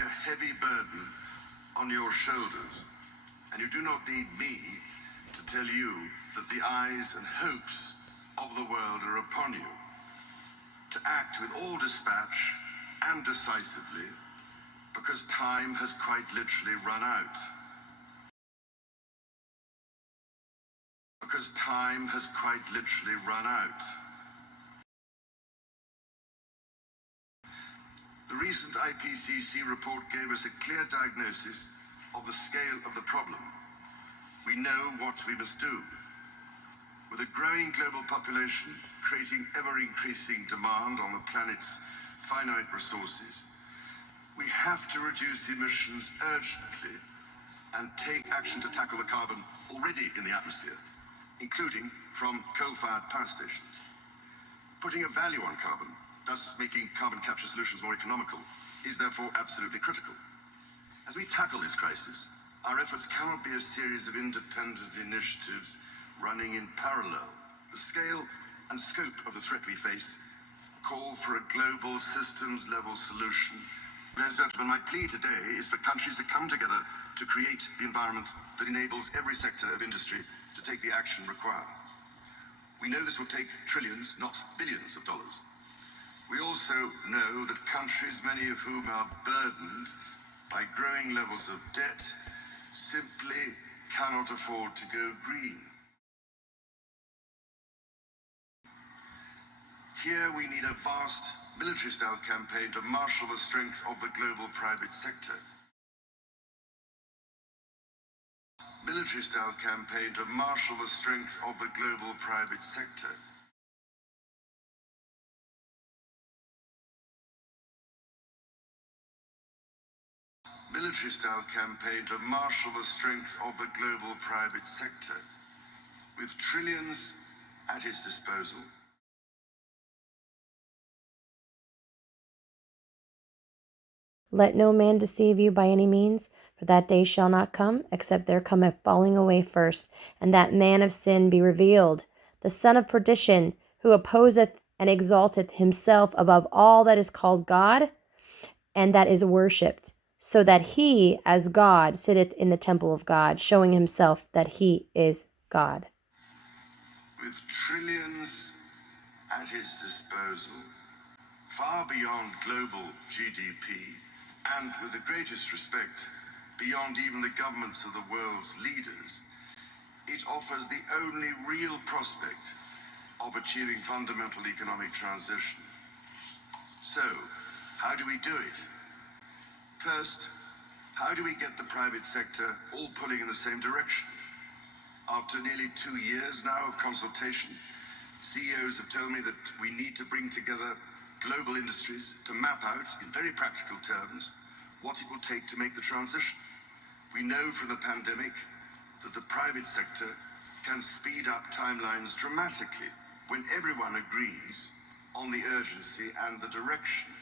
a heavy burden on your shoulders, and you do not need me to tell you that the eyes and hopes of the world are upon you, to act with all dispatch and decisively, because time has quite literally run out. Because time has quite literally run out. The recent IPCC report gave us a clear diagnosis of the scale of the problem. We know what we must do. With a growing global population creating ever-increasing demand on the planet's finite resources, we have to reduce emissions urgently and take action to tackle the carbon already in the atmosphere, including from coal-fired power stations. Putting a value on carbon, thus making carbon capture solutions more economical, is therefore absolutely critical. As we tackle this crisis, our efforts cannot be a series of independent initiatives running in parallel. The scale and scope of the threat we face call for a global systems-level solution. Ladies and gentlemen, my plea today is for countries to come together to create the environment that enables every sector of industry to take the action required. We know this will take trillions, not billions of dollars. We also know that countries, many of whom are burdened by growing levels of debt, simply cannot afford to go green. Here we need a vast military-style campaign to marshal the strength of the global private sector. Military-style campaign to marshal the strength of the global private sector. Military-style campaign to marshal the strength of the global private sector, with trillions at its disposal. Let no man deceive you by any means, for that day shall not come, except there come a falling away first, and that man of sin be revealed, the son of perdition, who opposeth and exalteth himself above all that is called God, and that is worshipped, so that he, as God, sitteth in the temple of God, showing himself that he is God. With trillions at its disposal, far beyond global GDP, and with the greatest respect, beyond even the governments of the world's leaders, it offers the only real prospect of achieving fundamental economic transition. So, how do we do it? First, how do we get the private sector all pulling in the same direction? After nearly 2 years now of consultation, CEOs have told me that we need to bring together global industries to map out, in very practical terms, what it will take to make the transition. We know from the pandemic that the private sector can speed up timelines dramatically when everyone agrees on the urgency and the direction.